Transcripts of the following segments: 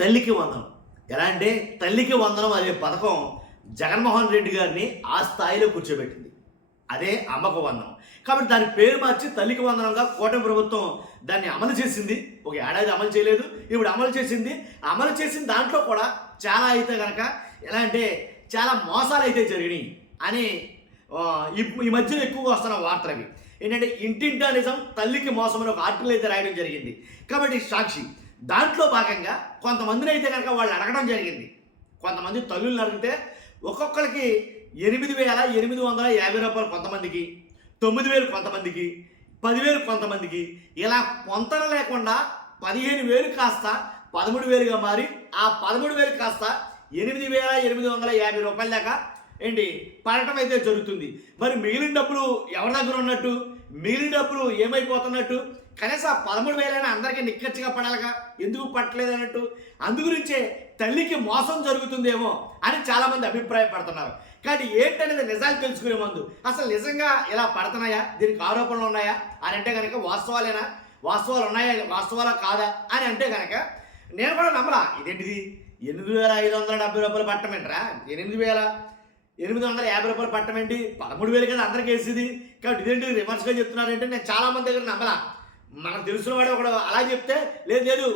తల్లికి వందనం. ఎలా అంటే తల్లికి వందనం అనే పథకం జగన్మోహన్ రెడ్డి గారిని ఆ స్థాయిలో కూర్చోబెట్టింది. అదే అమ్మకు వందనం. కాబట్టి దాని పేరు మార్చి తల్లికి వందనంగా కూటమి ప్రభుత్వం దాన్ని అమలు చేసింది. ఒక ఏడాది అమలు చేయలేదు, ఇప్పుడు అమలు చేసింది. అమలు చేసిన దాంట్లో కూడా చాలా అయితే కనుక ఎలా అంటే చాలా మోసాలు అయితే జరిగినాయి అని ఈ మధ్యలో ఎక్కువగా వస్తున్న వార్తలు అవి ఏంటంటే ఇంటింటా నిజం తల్లికి మోసం అని ఒక ఆర్టికల్ అయితే రాయడం జరిగింది. కాబట్టి సాక్షి దాంట్లో భాగంగా కొంతమందిని అయితే కనుక వాళ్ళు అడగడం జరిగింది. కొంతమంది తల్లులను అడిగితే ఒక్కొక్కరికి 8,850 రూపాయలు కొంతమందికి, 9,000 కొంతమందికి, 10,000 కొంతమందికి, ఇలా పొంతన లేకుండా 15,000 కాస్త 13,000గా మారి ఆ 13,000 కాస్త 8,850 రూపాయల దాకా ఏంటి పడటం అయితే జరుగుతుంది. మరి మిగిలిన డబ్బులు ఎవరి దగ్గర ఉన్నట్టు, మిగిలిన డబ్బులు ఏమైపోతున్నట్టు, కనీసం 13,000 అందరికీ నిక్కచ్చిగా పడాలిగా, ఎందుకు పట్టలేదు అన్నట్టు. అందుగురించే తల్లికి మోసం జరుగుతుందేమో అని చాలామంది అభిప్రాయపడుతున్నారు. కానీ ఏంటనేది నిజాలు తెలుసుకునే ముందు అసలు నిజంగా ఇలా పడుతున్నాయా, దీనికి ఆరోపణలు ఉన్నాయా అని అంటే కనుక వాస్తవాలేనా, వాస్తవాలు ఉన్నాయా, వాస్తవాలా కాదా అని అంటే కనుక నేను కూడా నమ్మలా. ఇదేంటిది 8,570 రూపాయలు పట్టమేంట్రా, 8,850 రూపాయలు పట్టమేంటి, 13,000 కదా అందరికీ వేసేది. కాబట్టి ఇదేంటి రివర్స్గా చెప్తున్నారంటే నేను చాలామంది దగ్గర నమ్మలా. మనకు తెలిసిన వాడు ఒకడు అలా చెప్తే లేదు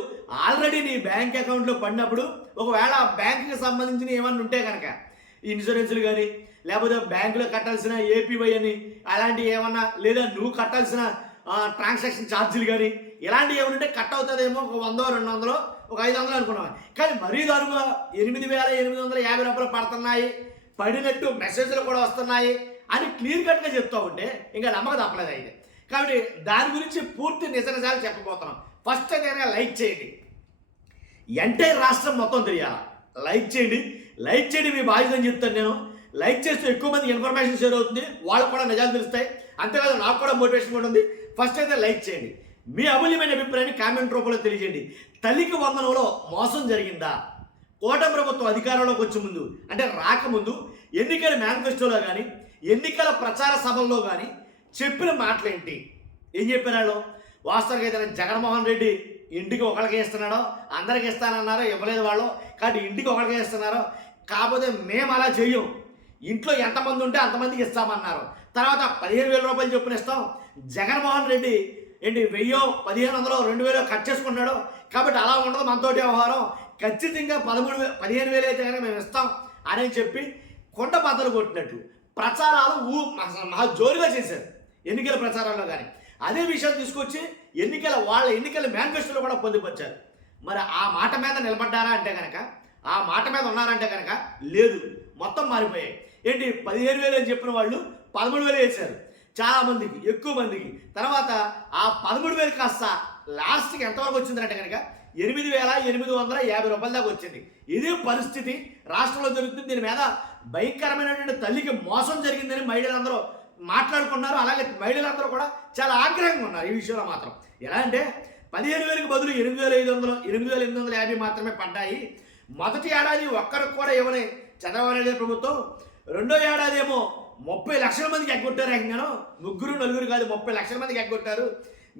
ఆల్రెడీ నీ బ్యాంక్ అకౌంట్లో పడినప్పుడు ఒకవేళ బ్యాంకుకి సంబంధించిన ఏమన్నా ఉంటే కనుక ఇన్సూరెన్సులు కానీ లేకపోతే బ్యాంకులో కట్టాల్సిన ఏపీవై అని అలాంటివి ఏమన్నా, లేదా నువ్వు కట్టాల్సిన ట్రాన్సాక్షన్ ఛార్జీలు కానీ ఇలాంటివి ఏమైనా ఉంటే కట్ అవుతుందేమో, ఒక 100, 200, ఒక 500 అనుకున్నాం. కానీ మరీ దారుగా 8,850 రూపాయలు పడుతున్నాయి, పడినట్టు మెసేజ్లు కూడా వస్తున్నాయి అని క్లియర్ కట్గా చెప్తూ ఉంటే ఇంకా నమ్మకం తప్పలేదు అయితే. కాబట్టి దాని గురించి పూర్తి నిజాలు చెప్పబోతున్నాం. ఫస్ట్ అయితే లైక్ చేయండి, ఎంటైర్ రాష్ట్రం మొత్తం తెలియాలి. లైక్ చేయండి మీ బాధ్యత అని చెప్తాను నేను. లైక్ చేస్తే ఎక్కువ మందికి ఇన్ఫర్మేషన్ షేర్ అవుతుంది, వాళ్ళకు కూడా నిజాలు తెలుస్తాయి, అంతేకాదు నాకు కూడా మోటివేషన్ కూడా ఉంది. ఫస్ట్ అయితే లైక్ చేయండి, మీ అమూల్యమైన అభిప్రాయాన్ని కామెంట్ రూపంలో తెలియజేయండి. తల్లికి వందనంలో మోసం జరిగిందా? కూటమి ప్రభుత్వం అధికారంలోకి వచ్చే ముందు అంటే రాకముందు ఎన్నికల మేనిఫెస్టోలో కానీ ఎన్నికల ప్రచార సభల్లో కానీ చెప్పిన మాటలేంటి, ఏం చెప్పినాడు? వాస్తవంగా అయితే జగన్మోహన్ రెడ్డి ఇంటికి ఒకరికి ఇస్తున్నాడో, అందరికి ఇస్తానన్నారో, ఇవ్వలేదు వాళ్ళు, కాబట్టి ఇంటికి ఒకరికి ఇస్తున్నారో. కాకపోతే మేము అలా చెయ్యం, ఇంట్లో ఎంతమంది ఉంటే అంతమందికి ఇస్తామన్నారు. తర్వాత 15,000 రూపాయలు చొప్పున ఇస్తాం. జగన్మోహన్ రెడ్డి ఏంటి 1,000, 1,500, 2,000 కట్ చేసుకున్నాడు. కాబట్టి అలా ఉండదు మనతోటి వ్యవహారం, ఖచ్చితంగా 15,000 అయితే కనుక మేము ఇస్తాం అని చెప్పి కొండ బద్దలు కొట్టినట్టు ప్రచారాలు మహా జోరుగా చేశారు ఎన్నికల ప్రచారాల్లో. కానీ అదే విషయాన్ని తీసుకొచ్చి ఎన్నికల మేనిఫెస్టోలో కూడా పొందుపరిచారు. మరి ఆ మాట మీద నిలబడ్డారా అంటే కనుక, ఆ మాట మీద ఉన్నారంటే కనుక లేదు, మొత్తం మారిపోయాయి. ఏంటి 15,000 అని చెప్పిన వాళ్ళు 13,000 వేశారు చాలామందికి, ఎక్కువ మందికి. తర్వాత ఆ 13,000 కాస్త లాస్ట్కి ఎంతవరకు వచ్చిందంటే కనుక 8,850 రూపాయల దాకా వచ్చింది. ఇదే పరిస్థితి రాష్ట్రంలో జరుగుతుంది. దీని మీద భయంకరమైనటువంటి తల్లికి మోసం జరిగిందని మహిళలందరూ మాట్లాడుకున్నారు. అలాగే మహిళలందరూ కూడా చాలా ఆగ్రహంగా ఉన్నారు ఈ విషయంలో మాత్రం. ఎలా అంటే 15,000కి బదులు 8,850 మాత్రమే పడ్డాయి. మొదటి ఏడాది ఒక్కరికి కూడా ఇవ్వని చంద్రబాబు నాయుడు గారి ప్రభుత్వం, రెండో ఏడాది ఏమో 30 లక్షల మందికి ఎగ్గొట్టారు. ఏకంగానో 3, 4 కాదు 30 లక్షల మందికి ఎగ్గొట్టారు.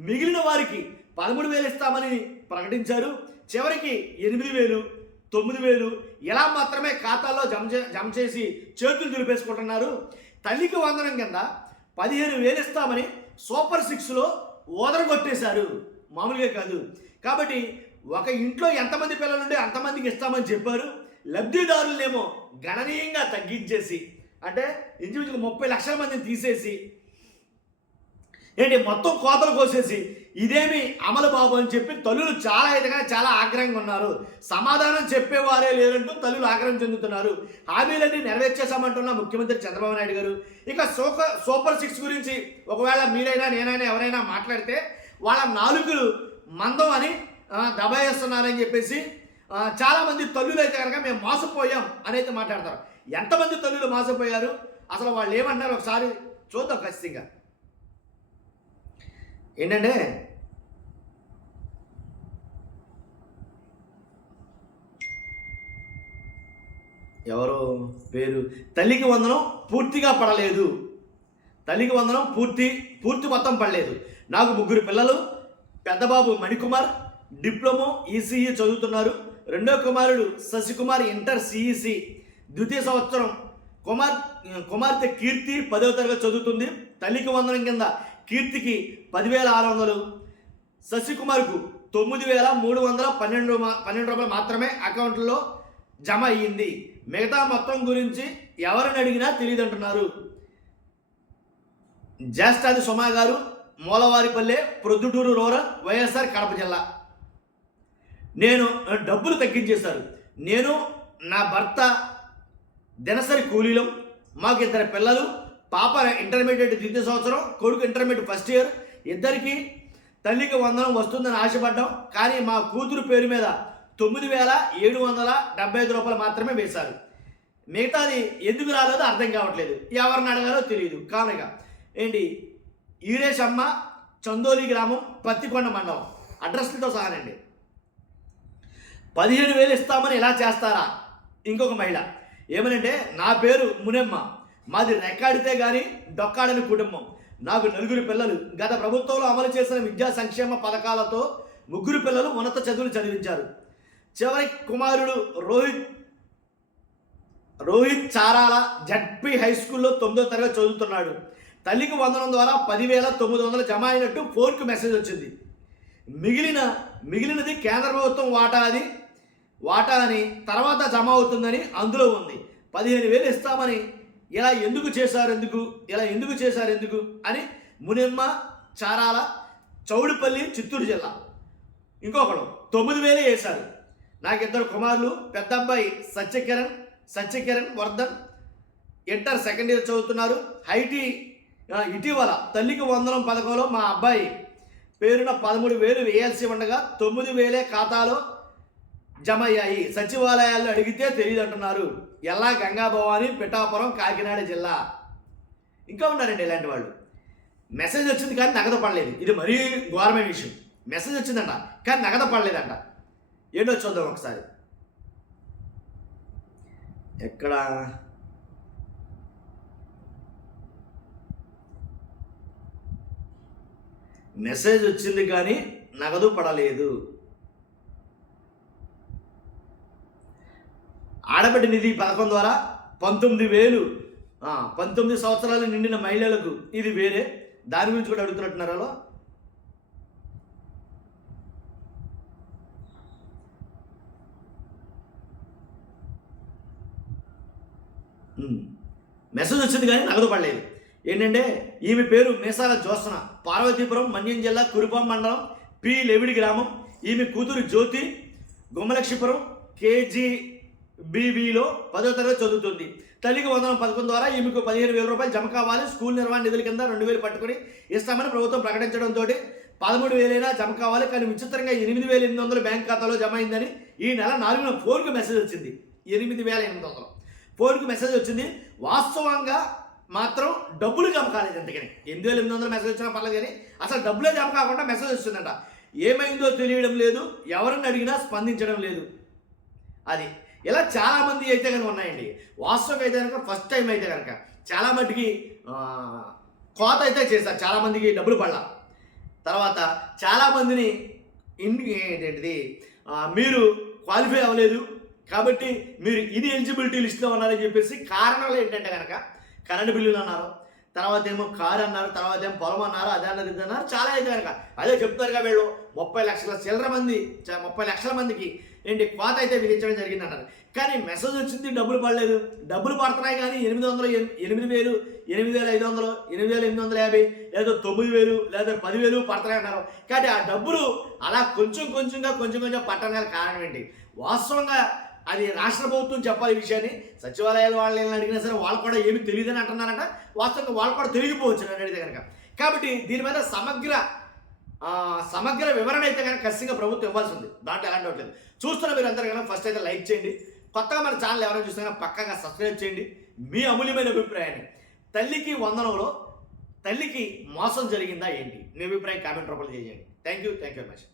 మిగిలిన వారికి 13,000 ఇస్తామని ప్రకటించారు. చివరికి 8,000, 9,000 ఇలా మాత్రమే ఖాతాల్లో జమ చేసి చేతులు దులిపేసుకుంటున్నారు. తల్లికి వందనం కింద 15,000 ఇస్తామని సూపర్ 6లో కొట్టేశారు, మామూలుగా కాదు. కాబట్టి ఒక ఇంట్లో ఎంతమంది పిల్లలు ఉంటే అంతమందికి ఇస్తామని చెప్పారు. లబ్ధిదారులనేమో గణనీయంగా తగ్గించేసి, అంటే ఇంచుమించుగా 30 లక్షల మందిని తీసేసి ఏంటి మొత్తం కోతలు కోసేసి ఇదేమి అమలు బాబు అని చెప్పి తల్లులు చాలా ఆగ్రహంగా ఉన్నారు. సమాధానం చెప్పేవారే లేరంటూ తల్లులు ఆగ్రహం చెందుతున్నారు. హామీలన్నీ నెరవేర్చేశామంటున్న ముఖ్యమంత్రి చంద్రబాబు నాయుడు గారు. ఇక సూపర్ 6 గురించి ఒకవేళ మీరైనా నేనైనా ఎవరైనా మాట్లాడితే వాళ్ళ నాలుగులు మందం అని దబాయిస్తున్నారని చెప్పేసి చాలామంది తల్లులు అయితే కనుక మేము మోసపోయాం అని అయితే మాట్లాడతారు. ఎంతమంది తల్లులు మోసపోయారు, అసలు వాళ్ళు ఏమన్నారు ఒకసారి చూద్దాం ఖచ్చితంగా. ఏంటంటే ఎవరో పేరు తల్లికి వందనం పూర్తిగా పడలేదు, తల్లికి వందనం పూర్తి మొత్తం పడలేదు. నాకు 3 పిల్లలు, పెద్దబాబు మణికుమార్ డిప్లొమో ఈసీఈ చదువుతున్నారు, రెండో కుమారుడు శశికుమార్ ఇంటర్ సిఈసి ద్వితీయ సంవత్సరం. కుమార్తె కీర్తి 10వ తరగతి చదువుతుంది. తల్లికి వందనం కింద కీర్తికి 10,600, శశికుమార్కు 9,312 రూపాయలు మాత్రమే అకౌంట్లో జమ అయ్యింది. మిగతా మొత్తం గురించి ఎవరిని అడిగినా తెలియదంటున్నారు. జ్యేష్ఠాది సుమా గారు, మూలవారిపల్లె, ప్రొద్దుటూరు రూరల్, వైఎస్ఆర్ కడప జిల్లా. నేను డబ్బులు తగ్గించేశారు. నేను నా భర్త దినసరి కూలీలం. మాకు 2 పిల్లలు. పాప ఇంటర్మీడియట్ ద్వితీయ సంవత్సరం, కొడుకు ఇంటర్మీడియట్ ఫస్ట్ ఇయర్. ఇద్దరికి తల్లికి వందనం వస్తుందని ఆశపడ్డాం. కానీ మా కూతురు పేరు మీద 9,775 రూపాయలు మాత్రమే వేశారు. మిగతాది ఎందుకు రాలేదో అర్థం కావట్లేదు. ఎవరిని అడగాలో తెలియదు. కానక ఏంటి, ఈరేషమ్మ, చందోలి గ్రామం, పత్తికొండ మండలం. అడ్రస్లతో సహానండి. 15,000 ఇస్తామని ఇలా చేస్తారా? ఇంకొక మహిళ ఏమనంటే, నా పేరు మునెమ్మ, మాది రెక్కాడితే కానీ డొక్కాడని కుటుంబం. నాకు 4 పిల్లలు. గత ప్రభుత్వంలో అమలు చేసిన విద్యా సంక్షేమ పథకాలతో 3 పిల్లలు ఉన్నత చదువులు చదివించారు. చివరి కుమారుడు రోహిత్ చారాల జడ్పీ హై స్కూల్లో 9వ తరగతి చదువుతున్నాడు. తల్లికి వందనం ద్వారా 10,900 జమ అయినట్టు ఫోన్కు మెసేజ్ వచ్చింది. మిగిలినది కేంద్ర ప్రభుత్వం వాటా అని తర్వాత జమ అవుతుందని అందులో ఉంది. 15,000 ఇస్తామని ఇలా ఎందుకు చేశారు ఎందుకు అని మునిమ్మ చారాల, చౌడిపల్లి, చిత్తూరు జిల్లా. ఇంకొకడు 9,000 వేశారు. నాకు 2 కుమారులు. పెద్ద అబ్బాయి Satyakiran Vardhan inter second year చదువుతున్నారు. ఇటీవల తల్లికి వందనం పథకంలో మా అబ్బాయి పేరున 13,000 వేయాల్సి ఉండగా 9,000 ఖాతాలో జమ అయ్యాయి. సచివాలయాల్లో అడిగితే తెలియదు అంటున్నారు. ఎల్లా, గంగాభవాని, పిఠాపురం, కాకినాడ జిల్లా. ఇంకా ఉన్నారండి ఇలాంటి వాళ్ళు. మెసేజ్ వచ్చింది కానీ నగదు పడలేదు. ఇది మరీ ఘోరమైన విషయం. మెసేజ్ వచ్చిందంట కానీ నగదు పడలేదంట. ఏంటో చూద్దాం ఒకసారి. ఎక్కడ మెసేజ్ వచ్చింది కానీ నగదు పడలేదు. ఆడబిడ్డ నిధి పథకం ద్వారా 19 సంవత్సరాలు నిండిన మహిళలకు ఇది వేరే. దాని గురించి కూడా అడుగుతున్నట్టున్నారు. అలా మెసేజ్ వచ్చింది కానీ నగదు పడలేదు. ఏంటంటే, ఈమె పేరు మేసాల జ్యోత్సన, పార్వతీపురం, మన్యం జిల్లా, కురుపాం మండలం, పి లెవిడి గ్రామం. ఈమె కూతురు జ్యోతి గుమ్మలక్ష్మీపురం KGBVలో 10వ తరగతి చదువుతుంది. తల్లికి వందనం పథకం ద్వారా ఈమెకు 15,000 రూపాయలు జమ కావాలి. స్కూల్ నిర్వహణ నిధుల కింద 2,000 పట్టుకుని ఇస్తామని ప్రభుత్వం ప్రకటించడంతో 13,000 జమ కావాలి. కానీ విచిత్రంగా 8,800 బ్యాంక్ ఖాతాలో జమ అయిందని ఈ నెల 4న ఫోన్కు మెసేజ్ వచ్చింది. 8,800 ఫోన్కు మెసేజ్ వచ్చింది. వాస్తవంగా మాత్రం డబ్బులు జమ కాలేదు. ఎందుకని 8,800 మెసేజ్ వచ్చినా పర్లేదు కానీ అసలు డబ్బులే జమ కాకుండా మెసేజ్ వచ్చిందంట. ఏమైందో తెలియడం లేదు. ఎవరిని అడిగినా స్పందించడం లేదు. అది ఇలా చాలామంది అయితే కనుక ఉన్నాయండి. వాస్తవం అయితే కనుక ఫస్ట్ టైం అయితే కనుక చాలా మట్టుకి కోత అయితే చేశారు. చాలామందికి డబ్బులు పడలా. తర్వాత చాలామందిని ఏంటంటిది మీరు క్వాలిఫై అవ్వలేదు కాబట్టి మీరు ఇది ఎలిజిబిలిటీ లిస్ట్లో ఉన్నారని చెప్పేసి కారణాలు ఏంటంటే కనుక కరెంటు బిల్లులు అన్నారు, తర్వాత ఏమో కారు అన్నారు, తర్వాత ఏమో పొలం అన్నారు, అదే అన్నారు, ఇది అన్నారు. చాలా అయితే కనుక అదే చెప్తారుగా వీళ్ళు 30 లక్షల మందికి ఏంటి కోత అయితే విధించడం జరిగింది అంటారు. కానీ మెసేజ్ వచ్చింది, డబ్బులు పడలేదు. డబ్బులు పడుతున్నాయి కానీ 8,000, 8,000, 8,500, 8,850 లేదా 9,000 లేదా 10,000 పడుతున్నాయి అన్నారు. కానీ ఆ డబ్బులు అలా కొంచెం పట్టడానికి కారణం ఏంటి? వాస్తవంగా అది రాష్ట్ర ప్రభుత్వం చెప్పాలి ఈ విషయాన్ని. సచివాలయాల వాళ్ళని అడిగినా సరే వాళ్ళు కూడా ఏమి తెలియదని అంటున్నారంట. వాస్తవంగా వాళ్ళు కూడా తెలియకపోవచ్చు అని అడిగితే కనుక. కాబట్టి దీని మీద సమగ్ర వివరణ అయితే కనుక ఖచ్చితంగా ప్రభుత్వం ఇవ్వాల్సి ఉంది. దాంట్లో ఎలాంటి అవ్వట్లేదు. చూస్తున్న మీరు అందరూ కనుక ఫస్ట్ అయితే లైక్ చేయండి. కొత్తగా మన ఛానల్ ఎవరైనా చూస్తున్నా పక్కగా సబ్స్క్రైబ్ చేయండి. మీ అమూల్యమైన అభిప్రాయాన్ని తల్లికి వందనంలో తల్లికి మోసం జరిగిందా ఏంటి మీ అభిప్రాయం కామెంట్ రూపంలో చేయండి. Thank you very much.